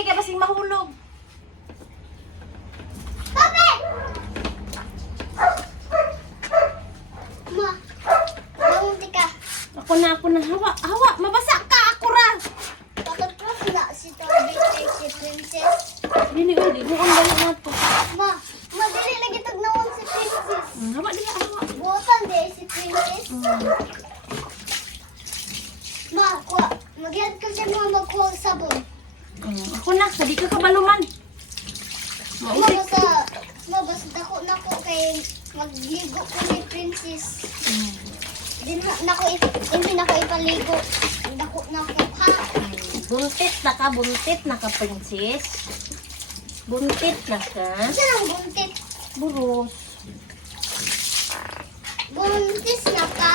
be, kaya basing mahulog. Tabi! Ma, bangunti ka. Ako na. Hawa, mabasa ka, ako ra. Bakit ko na si Toby kay si Princess? Dili, uy, bukan balik na to. Ma, madali lagi tagnawan si Princess. Hawa, diya, hawa. Buotan di si Princess. Ma, kuha. Mag-iad ka siya mga magkuha ng sabon. Ako na, sabi ka kabaluman. Ma, basta dako na ko kay magligo ko ni Princess. Hindi na ko ipaligo. Dako na ko, ha? Buntit na ka, princess. Buntit na ka. Saan ang buntit? Buros. Buntis na ka?